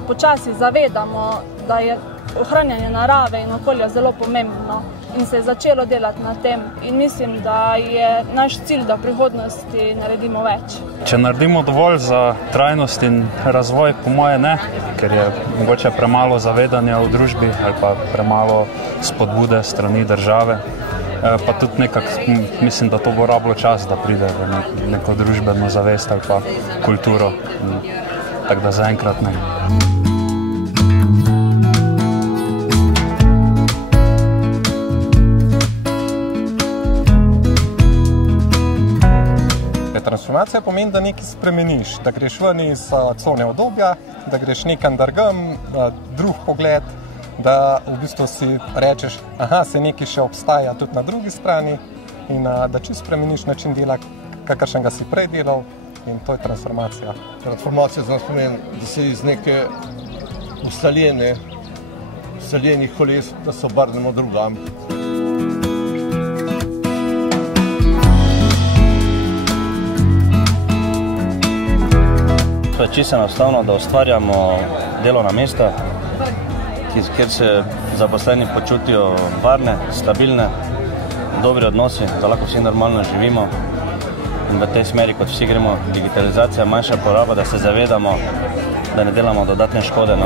se počasi zavedamo, da je ohranjanje narave in okolja zelo pomembno in se je začelo delati na tem. In mislim, da je naš cilj, da v prihodnosti naredimo več. Če naredimo dovolj za trajnost in razvoj, po moje ne, ker je mogoče premalo zavedanja v družbi ali pa premalo spodbude strani države. Pa tudi nekako mislim, da to bo rabilo čas, da pride v neko družbeno zavest ali pa kulturo. Tako da zaenkrat ne. Transformacija pomeni, da nekaj spremeniš, da greš ven iz cone udobja, da greš nekam drugam, drug pogled, da v bistvu si rečeš, aha, se nekaj še obstaja tudi na drugi strani in da čisto spremeniš način dela, kakršnega si prej delal, in to je transformacija. Transformacija za nas pomeni, da se iz neke ustaljenih koles, da se obrnemo drugam. To je čisto enostavno, da ustvarjamo delovna mesta, kjer se zaposleni počutijo varne, stabilne, dobri odnosi, da lahko vsi normalno živimo in v tej smeri, kot vsi gremo, digitalizacija, manjša poraba, da se zavedamo, da ne delamo dodatne škode.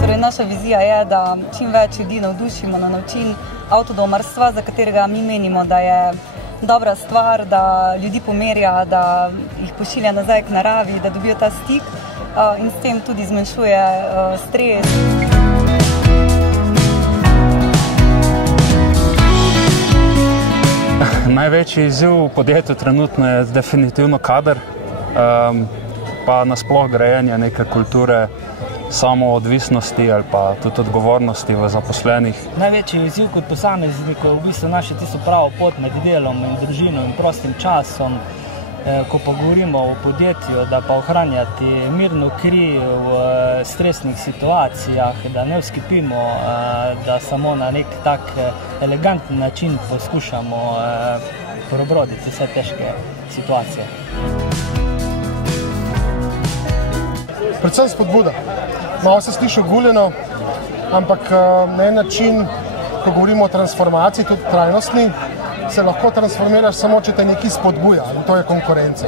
Torej, naša vizija je, da čim več ljudi navdušimo na način avtodomarstva, za katerega mi menimo, da je dobra stvar, da ljudi pomerja, da jih pošilja nazaj k naravi, da dobijo ta stik in s tem tudi zmanjšuje stres. Največji izziv v podjetju trenutno je definitivno kader, pa nasploh grajenje neke kulture samoodvisnosti ali pa tudi odgovornosti v zaposlenih. Največji izziv kot posameznikov v bistvu naše tisto pravo pot med delom in družino in prostim časom, ko pa govorimo o podjetju, da pa ohranjati mirno kri v stresnih situacijah, da ne vzkipimo, da samo na nek tak elegantni način poskušamo prebroditi vse težke situacije. Predvsem spodbuda. Malo se sliši oguljeno, ampak na en način, ko govorimo o transformaciji, tudi trajnostni, se lahko transformiraš samo, če te nekaj spodbuja, in to je konkurenca.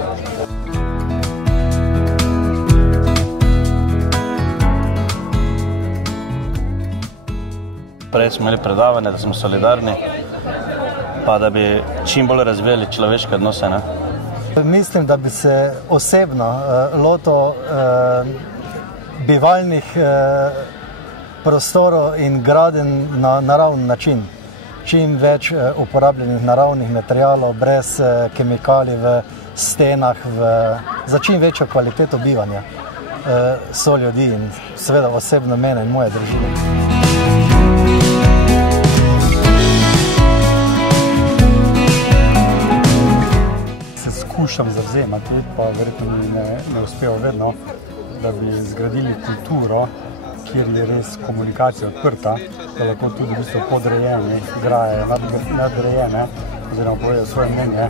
Prej smo imeli predavanje, da smo solidarni, pa da bi čim bolj razvijali človeške odnose. Mislim, da bi se osebno lotil bivalnih prostorov in gradenj na naravni način. Čim več uporabljenih naravnih materialov, brez kemikalij v stenah, za čim večjo kvaliteto bivanja so ljudi in seveda osebno mene in moje družine. Skušam zavzemati, pa verjetno mi ne uspeva vedno, da bi zgradili kulturo, kjer je res komunikacija odprta, da lahko tudi v bistvu podrejeni igrajo nadrejene oziroma povedo svoje mnenje,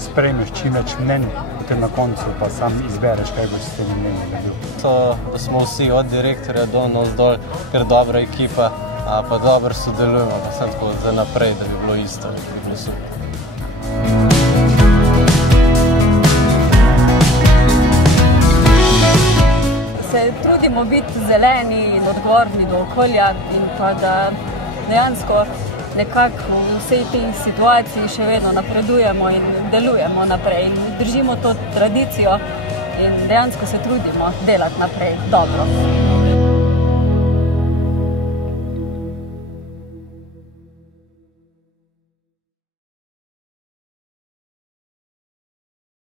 sprejmeš čim več mnenj, potem na koncu pa sam izbereš, kaj boš s tem mnenjem naredil. Da smo vsi od direktorja do navzdol, ker dobra ekipa, pa dobro sodelujemo, pa sem tako za naprej, da bi bilo isto, da bi bilo super. Se trudimo biti zeleni in odgovorni do okolja in pa da dejansko nekako v vsej tej situaciji še vedno napredujemo in delujemo naprej. Držimo to tradicijo in dejansko se trudimo delati naprej dobro.